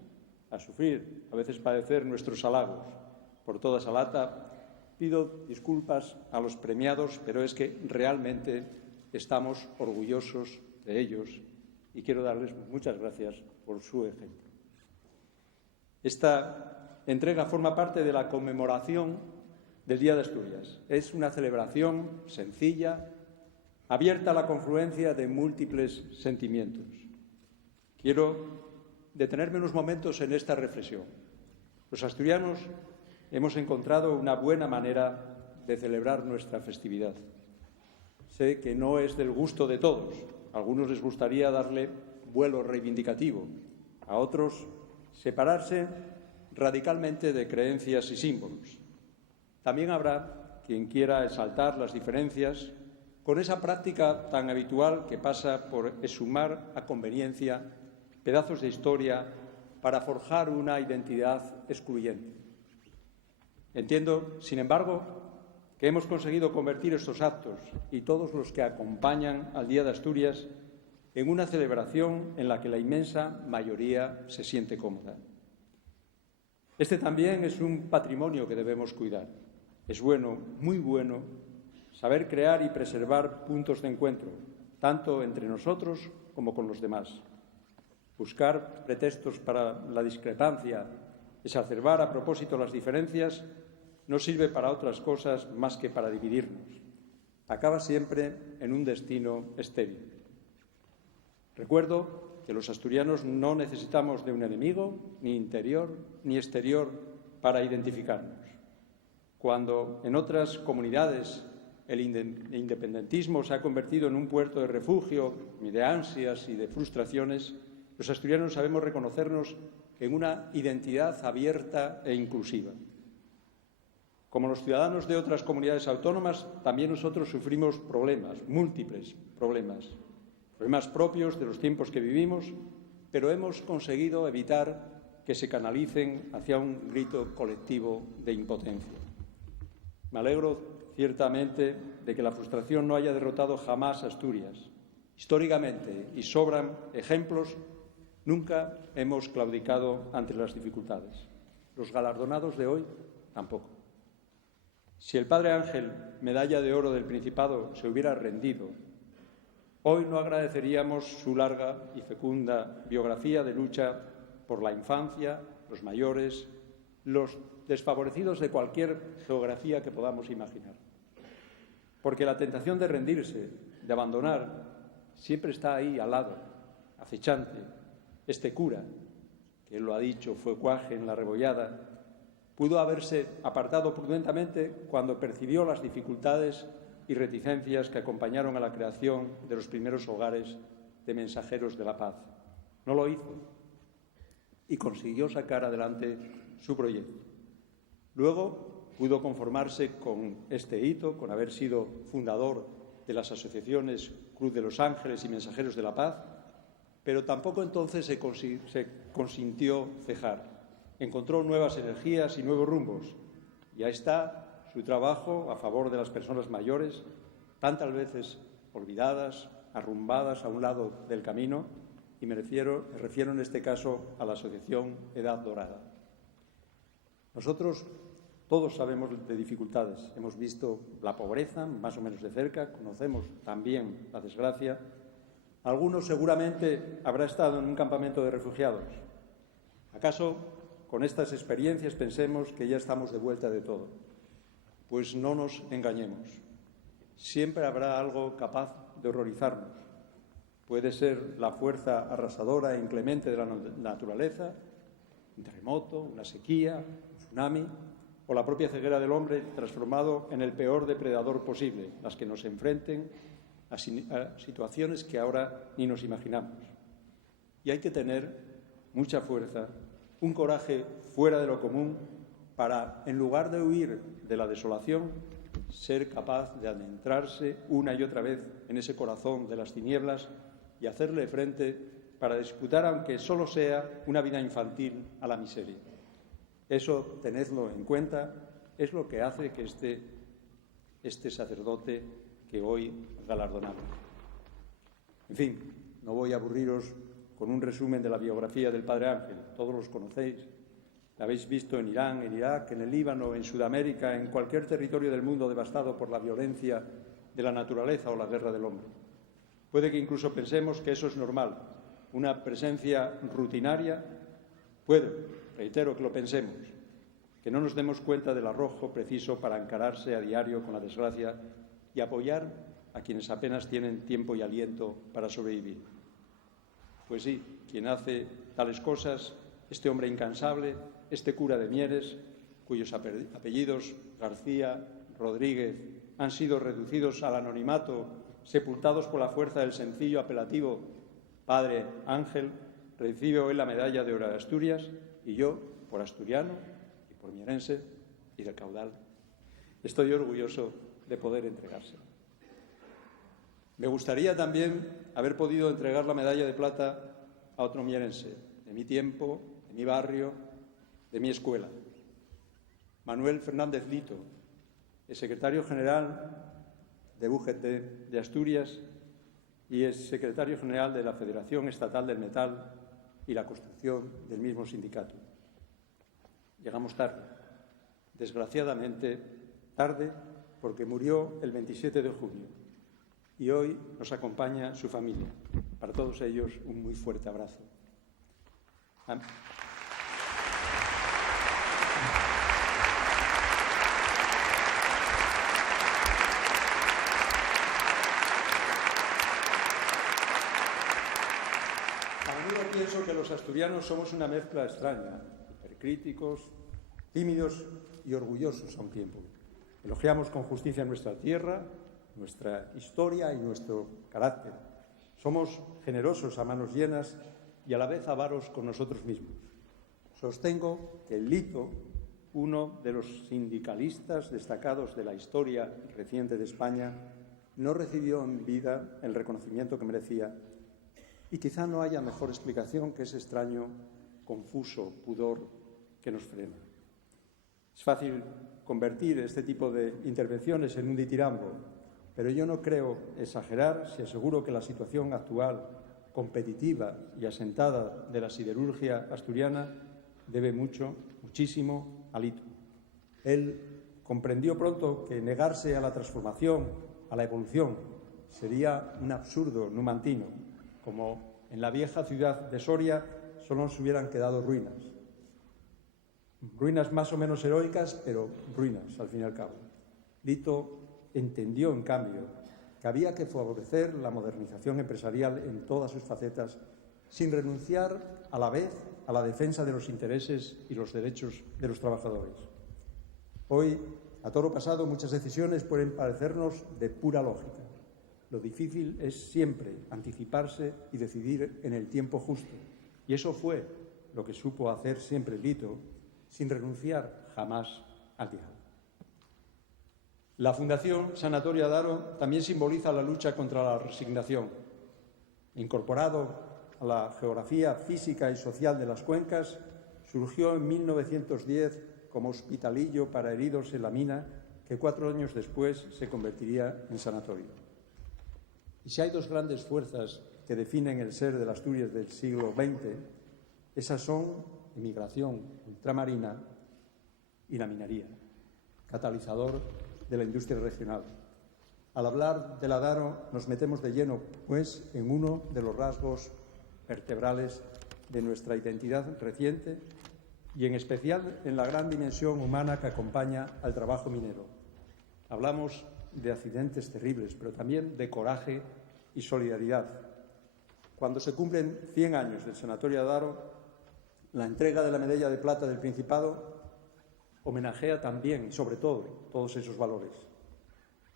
a sufrir, a veces padecer nuestros halagos. Por toda esa lata pido disculpas a los premiados, pero es que realmente estamos orgullosos de ellos y quiero darles muchas gracias por su ejemplo. Esta entrega forma parte de la conmemoración del Día de Asturias. Es una celebración sencilla, abierta a la confluencia de múltiples sentimientos. Quiero detenerme unos momentos en esta reflexión. Los asturianos hemos encontrado una buena manera de celebrar nuestra festividad. Sé que no es del gusto de todos. A algunos les gustaría darle vuelo reivindicativo, a otros separarse radicalmente de creencias y símbolos. También habrá quien quiera exaltar las diferencias con esa práctica tan habitual que pasa por exhumar a conveniencia pedazos de historia para forjar una identidad excluyente. Entiendo, sin embargo, que hemos conseguido convertir estos actos y todos los que acompañan al Día de Asturias en una celebración en la que la inmensa mayoría se siente cómoda. Este también es un patrimonio que debemos cuidar. Es bueno, muy bueno, saber crear y preservar puntos de encuentro, tanto entre nosotros como con los demás. Buscar pretextos para la discrepancia, exacerbar a propósito las diferencias, no sirve para otras cosas más que para dividirnos. Acaba siempre en un destino estéril. Recuerdo que los asturianos no necesitamos de un enemigo, ni interior ni exterior, para identificarnos. Cuando en otras comunidades el independentismo se ha convertido en un puerto de refugio y de ansias y de frustraciones, los asturianos sabemos reconocernos en una identidad abierta e inclusiva. Como los ciudadanos de otras comunidades autónomas, también nosotros sufrimos problemas, múltiples problemas propios de los tiempos que vivimos, pero hemos conseguido evitar que se canalicen hacia un grito colectivo de impotencia. Me alegro ciertamente de que la frustración no haya derrotado jamás a Asturias. Históricamente, y sobran ejemplos, nunca hemos claudicado ante las dificultades. Los galardonados de hoy tampoco. Si el padre Ángel, medalla de oro del Principado, se hubiera rendido, hoy no agradeceríamos su larga y fecunda biografía de lucha por la infancia, los mayores, los desfavorecidos de cualquier geografía que podamos imaginar. Porque la tentación de rendirse, de abandonar, siempre está ahí al lado, acechante. Este cura, que él lo ha dicho, fue cuaje en la Rebollada, pudo haberse apartado prudentemente cuando percibió las dificultades y reticencias que acompañaron a la creación de los primeros hogares de mensajeros de la paz. No lo hizo y consiguió sacar adelante su proyecto. Luego pudo conformarse con este hito, con haber sido fundador de las asociaciones Cruz de los Ángeles y Mensajeros de la Paz, pero tampoco entonces se consintió cejar. Encontró nuevas energías y nuevos rumbos. Y ahí está su trabajo a favor de las personas mayores, tantas veces olvidadas, arrumbadas a un lado del camino, y me refiero en este caso a la asociación Edad Dorada. Nosotros todos sabemos de dificultades, hemos visto la pobreza más o menos de cerca, conocemos también la desgracia. Algunos seguramente habrá estado en un campamento de refugiados. ¿Acaso con estas experiencias pensemos que ya estamos de vuelta de todo? Pues no nos engañemos. Siempre habrá algo capaz de horrorizarnos. Puede ser la fuerza arrasadora e inclemente de la naturaleza, un terremoto, una sequía, un tsunami, o la propia ceguera del hombre transformado en el peor depredador posible, las que nos enfrenten a situaciones que ahora ni nos imaginamos. Y hay que tener mucha fuerza, un coraje fuera de lo común para, en lugar de huir de la desolación, ser capaz de adentrarse una y otra vez en ese corazón de las tinieblas y hacerle frente para disputar, aunque solo sea una vida infantil, a la miseria. Eso, tenedlo en cuenta, es lo que hace que este sacerdote que hoy galardonamos. En fin, no voy a aburriros con un resumen de la biografía del Padre Ángel. Todos los conocéis. La habéis visto en Irán, en Irak, en el Líbano, en Sudamérica, en cualquier territorio del mundo devastado por la violencia de la naturaleza o la guerra del hombre. Puede que incluso pensemos que eso es normal, una presencia rutinaria. Reitero que lo pensemos, que no nos demos cuenta del arrojo preciso para encararse a diario con la desgracia y apoyar a quienes apenas tienen tiempo y aliento para sobrevivir. Pues sí, quien hace tales cosas, este hombre incansable, este cura de Mieres, cuyos apellidos García, Rodríguez, han sido reducidos al anonimato, sepultados por la fuerza del sencillo apelativo Padre Ángel, recibe hoy la medalla de oro de Asturias, y yo, por asturiano y por mierense y del caudal, estoy orgulloso de poder entregárselo. Me gustaría también haber podido entregar la medalla de plata a otro mierense, de mi tiempo, de mi barrio, de mi escuela. Manuel Fernández Lito, el secretario general de UGT de Asturias y es secretario general de la Federación Estatal del Metal y la Construcción del mismo sindicato. Llegamos tarde, desgraciadamente tarde, porque murió el 27 de junio y hoy nos acompaña su familia. Para todos ellos, un muy fuerte abrazo. Pienso que los asturianos somos una mezcla extraña, hipercríticos, tímidos y orgullosos a un tiempo. Elogiamos con justicia nuestra tierra, nuestra historia y nuestro carácter. Somos generosos a manos llenas y a la vez avaros con nosotros mismos. Sostengo que el Lito, uno de los sindicalistas destacados de la historia reciente de España, no recibió en vida el reconocimiento que merecía. Y quizá no haya mejor explicación que ese extraño, confuso pudor que nos frena. Es fácil convertir este tipo de intervenciones en un ditirambo, pero yo no creo exagerar si aseguro que la situación actual, competitiva y asentada de la siderurgia asturiana debe muchísimo a Lito. Él comprendió pronto que negarse a la transformación, a la evolución, sería un absurdo numantino, como en la vieja ciudad de Soria solo nos hubieran quedado ruinas. Ruinas más o menos heroicas, pero ruinas, al fin y al cabo. Lito entendió, en cambio, que había que favorecer la modernización empresarial en todas sus facetas, sin renunciar a la vez a la defensa de los intereses y los derechos de los trabajadores. Hoy, a toro pasado, muchas decisiones pueden parecernos de pura lógica. Lo difícil es siempre anticiparse y decidir en el tiempo justo. Y eso fue lo que supo hacer siempre Lito, sin renunciar jamás al diálogo. La Fundación Sanatorio Adaro también simboliza la lucha contra la resignación. Incorporado a la geografía física y social de las cuencas, surgió en 1910 como hospitalillo para heridos en la mina, que 4 años después se convertiría en sanatorio. Y si hay dos grandes fuerzas que definen el ser de las Asturias del siglo XX, esas son inmigración ultramarina y la minería, catalizador de la industria regional. Al hablar del Adaro nos metemos de lleno, pues, en uno de los rasgos vertebrales de nuestra identidad reciente y, en especial, en la gran dimensión humana que acompaña al trabajo minero. Hablamos de accidentes terribles, pero también de coraje y solidaridad. Cuando se cumplen 100 años del Sanatorio Adaro, la entrega de la medalla de plata del Principado homenajea también, y sobre todo, todos esos valores.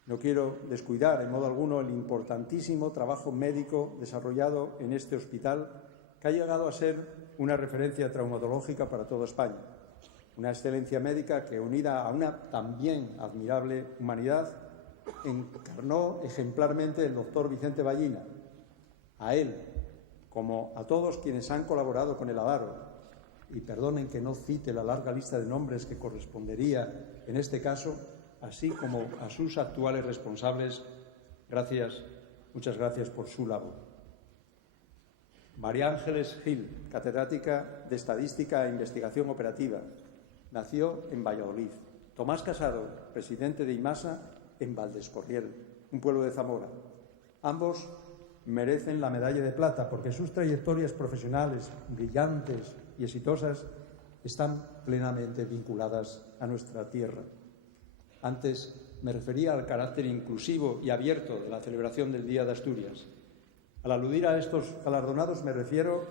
No quiero descuidar en modo alguno el importantísimo trabajo médico desarrollado en este hospital, que ha llegado a ser una referencia traumatológica para toda España. Una excelencia médica que, unida a una también admirable humanidad, encarnó ejemplarmente el doctor Vicente Ballina. A él, como a todos quienes han colaborado con el Adaro, y perdonen que no cite la larga lista de nombres que correspondería en este caso, así como a sus actuales responsables, gracias, muchas gracias por su labor. María Ángeles Gil, catedrática de Estadística e Investigación Operativa, nació en Valladolid. Tomás Casado, presidente de IMASA, en Valdescorriel, un pueblo de Zamora. Ambos merecen la medalla de plata porque sus trayectorias profesionales brillantes y exitosas están plenamente vinculadas a nuestra tierra. Antes me refería al carácter inclusivo y abierto de la celebración del Día de Asturias. Al aludir a estos galardonados me refiero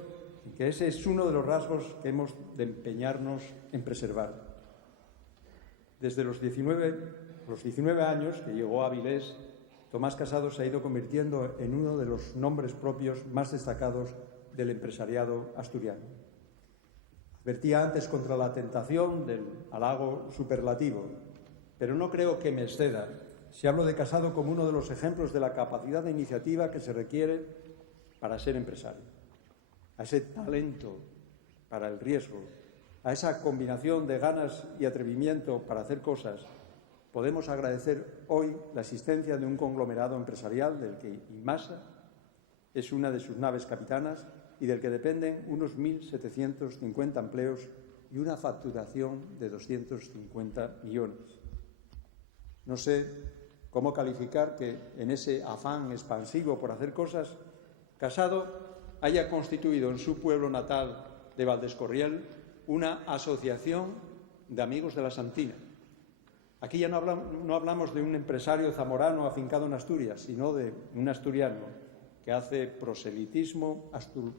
a que ese es uno de los rasgos que hemos de empeñarnos en preservar. Desde los 19 años que llegó a Avilés, Tomás Casado se ha ido convirtiendo en uno de los nombres propios más destacados del empresariado asturiano. Advertía antes contra la tentación del halago superlativo, pero no creo que me exceda si hablo de Casado como uno de los ejemplos de la capacidad de iniciativa que se requiere para ser empresario, a ese talento para el riesgo, a esa combinación de ganas y atrevimiento para hacer cosas. Podemos agradecer hoy la existencia de un conglomerado empresarial del que IMASA es una de sus naves capitanas y del que dependen unos 1.750 empleos y una facturación de 250 millones. No sé cómo calificar que en ese afán expansivo por hacer cosas, Casado haya constituido en su pueblo natal de Valdescorriel una asociación de amigos de la Santina. Aquí ya no hablamos de un empresario zamorano afincado en Asturias, sino de un asturiano que hace proselitismo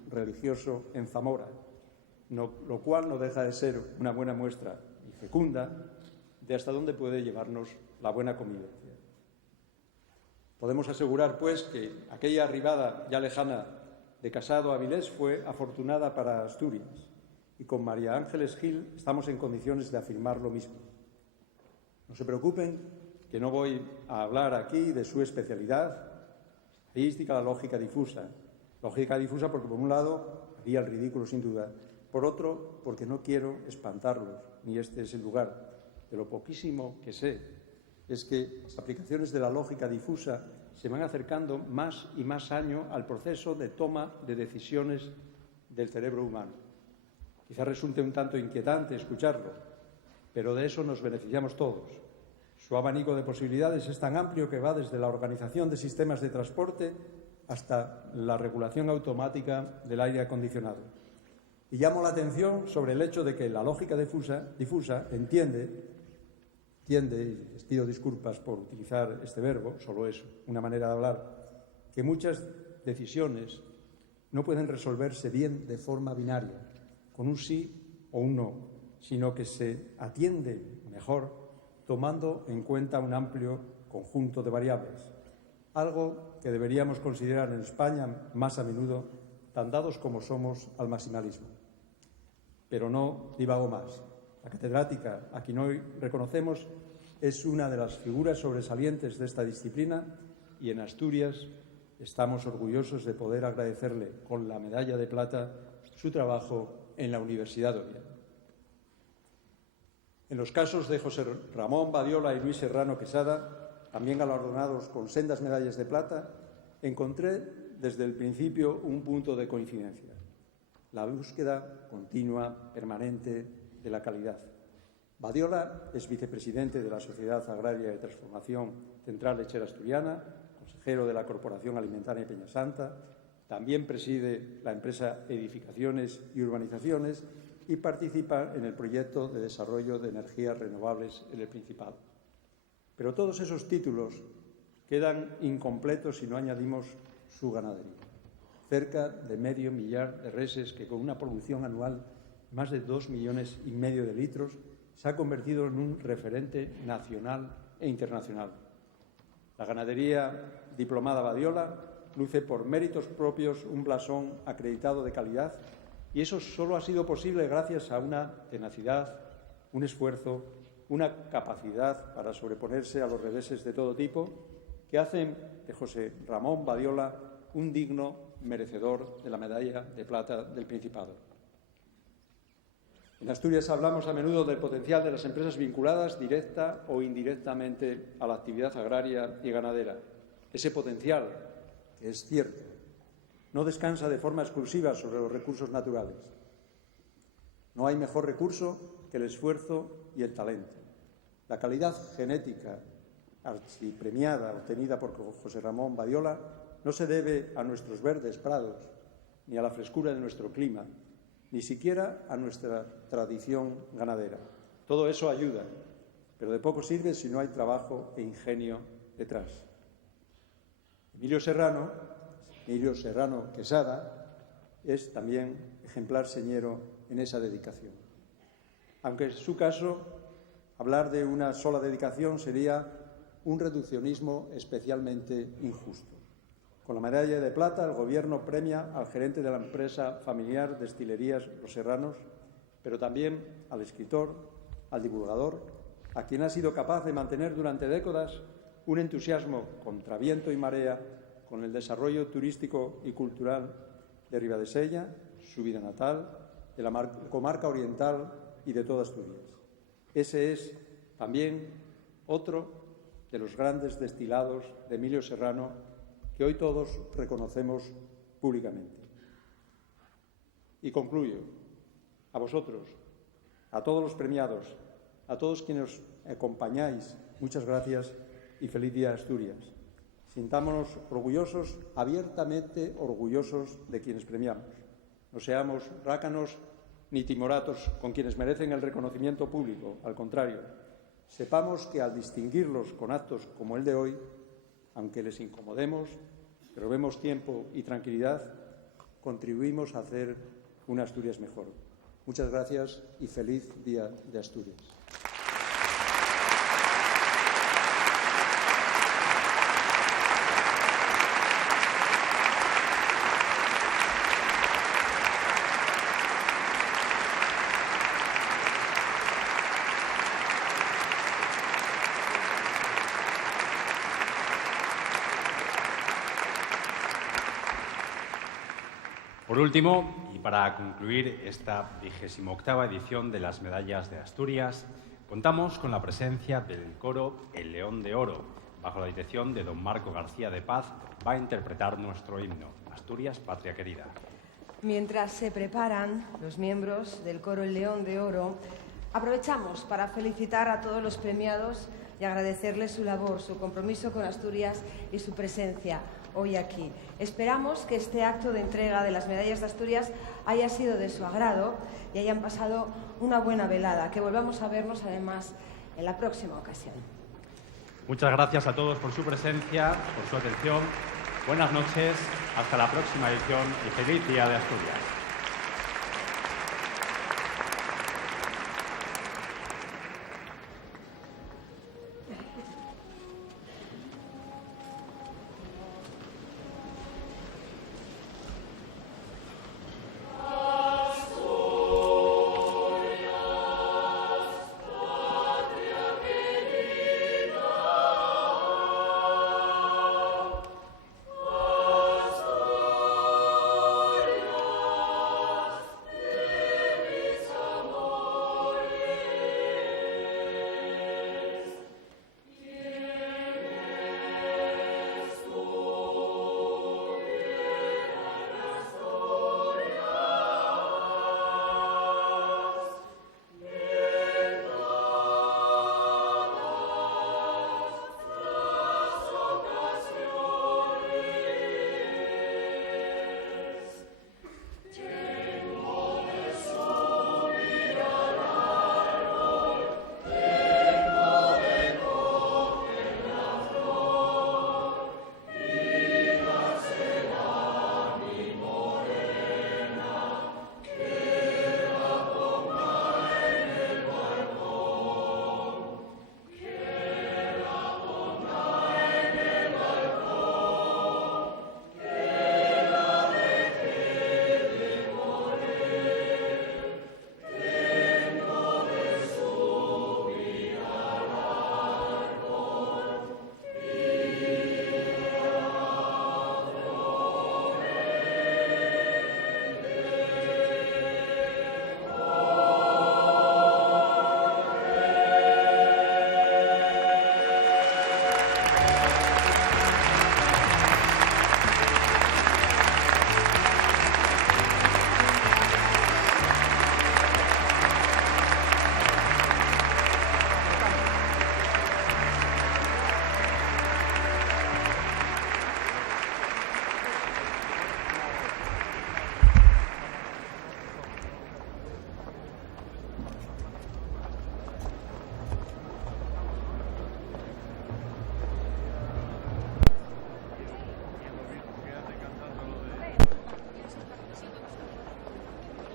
religioso en Zamora, lo cual no deja de ser una buena muestra y fecunda de hasta dónde puede llevarnos la buena convivencia. Podemos asegurar, pues, que aquella arribada ya lejana de Casado a Avilés fue afortunada para Asturias y con María Ángeles Gil estamos en condiciones de afirmar lo mismo. No se preocupen, que no voy a hablar aquí de su especialidad, estadística, la lógica difusa. Lógica difusa porque, por un lado, haría el ridículo sin duda, por otro, porque no quiero espantarlos, ni este es el lugar. De lo poquísimo que sé es que las aplicaciones de la lógica difusa se van acercando más y más año al proceso de toma de decisiones del cerebro humano. Quizá resulte un tanto inquietante escucharlo, pero de eso nos beneficiamos todos. Su abanico de posibilidades es tan amplio que va desde la organización de sistemas de transporte hasta la regulación automática del aire acondicionado. Y llamo la atención sobre el hecho de que la lógica difusa entiende, y les pido disculpas por utilizar este verbo, solo es una manera de hablar, que muchas decisiones no pueden resolverse bien de forma binaria, con un sí o un no, sino que se atiende mejor tomando en cuenta un amplio conjunto de variables, algo que deberíamos considerar en España más a menudo, tan dados como somos al maximalismo. Pero no divago más. La catedrática, a quien hoy reconocemos, es una de las figuras sobresalientes de esta disciplina y en Asturias estamos orgullosos de poder agradecerle con la medalla de plata su trabajo en la Universidad de Oviedo. En los casos de José Ramón Badiola y Luis Serrano Quesada, también galardonados con sendas medallas de plata, encontré desde el principio un punto de coincidencia: la búsqueda continua, permanente, de la calidad. Badiola es vicepresidente de la Sociedad Agraria de Transformación Central Lechera Asturiana, consejero de la Corporación Alimentaria de Peñasanta, también preside la empresa Edificaciones y Urbanizaciones y participa en el proyecto de desarrollo de energías renovables en el Principado. Pero todos esos títulos quedan incompletos si no añadimos su ganadería. Cerca de 500.000 de reses que, con una producción anual más de 2,5 millones de litros, se ha convertido en un referente nacional e internacional. La ganadería diplomada Badiola luce por méritos propios un blasón acreditado de calidad, y eso solo ha sido posible gracias a una tenacidad, un esfuerzo, una capacidad para sobreponerse a los reveses de todo tipo que hacen de José Ramón Badiola un digno merecedor de la medalla de plata del Principado. En Asturias hablamos a menudo del potencial de las empresas vinculadas directa o indirectamente a la actividad agraria y ganadera. Ese potencial, que es cierto, no descansa de forma exclusiva sobre los recursos naturales. No hay mejor recurso que el esfuerzo y el talento. La calidad genética archipremiada obtenida por José Ramón Badiola no se debe a nuestros verdes prados, ni a la frescura de nuestro clima, ni siquiera a nuestra tradición ganadera. Todo eso ayuda, pero de poco sirve si no hay trabajo e ingenio detrás. Emilio Serrano Quesada es también ejemplar señero en esa dedicación. Aunque en su caso, hablar de una sola dedicación sería un reduccionismo especialmente injusto. Con la medalla de plata, el Gobierno premia al gerente de la empresa familiar Destilerías Los Serranos, pero también al escritor, al divulgador, a quien ha sido capaz de mantener durante décadas un entusiasmo contra viento y marea con el desarrollo turístico y cultural de Ribadesella, su vida natal, de la comarca oriental y de toda Asturias. Ese es también otro de los grandes destilados de Emilio Serrano que hoy todos reconocemos públicamente. Y concluyo. A vosotros, a todos los premiados, a todos quienes os acompañáis, muchas gracias y feliz día Asturias. Sintámonos orgullosos, abiertamente orgullosos de quienes premiamos. No seamos rácanos ni timoratos con quienes merecen el reconocimiento público. Al contrario, sepamos que al distinguirlos con actos como el de hoy, aunque les incomodemos, robemos tiempo y tranquilidad, contribuimos a hacer una Asturias mejor. Muchas gracias y feliz Día de Asturias. Por último, y para concluir esta 28ª edición de las Medallas de Asturias, contamos con la presencia del coro El León de Oro. Bajo la dirección de don Marco García de Paz, va a interpretar nuestro himno, Asturias, Patria Querida. Mientras se preparan los miembros del coro El León de Oro, aprovechamos para felicitar a todos los premiados y agradecerles su labor, su compromiso con Asturias y su presencia hoy aquí. Esperamos que este acto de entrega de las Medallas de Asturias haya sido de su agrado y hayan pasado una buena velada, que volvamos a vernos además en la próxima ocasión. Muchas gracias a todos por su presencia, por su atención. Buenas noches, hasta la próxima edición y feliz Día de Asturias.